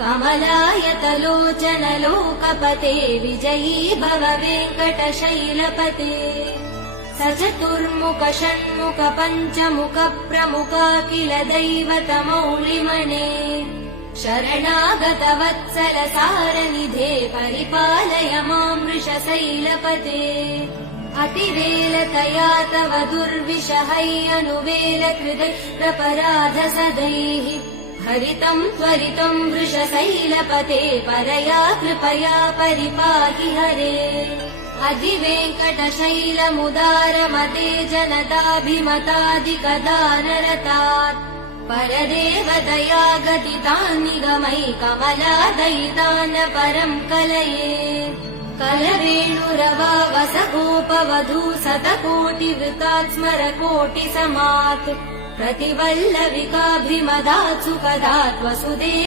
कमलायतलोचन लोकपते विजयी भव वेङ्कटशैलपते सचतुर्मुख षण्मुख पञ्चमुख प्रमुखाखिल दैवतमौलिमने शरणागत वत्सल सारनिधे परिपालय मां वृषशैलपते अतिवेलतया तव दुर्विषहैरनुवेल कृतैरपराध सदैः हरितं त्वरितं वृषशैलपते परया कृपया परिपाहि हरे अधिवेङ्कटशैलमुदारमते जनताभिमतादिकदानरतात् परदेवदया गदितान्निगमै कमलादयितान् परं कलये कलवेणुरवावसगोपवधू शतकोटिवृतात् स्मरकोटिसमात् प्रतिवल्लविकाभिमदात् सुखदात् वसुदेव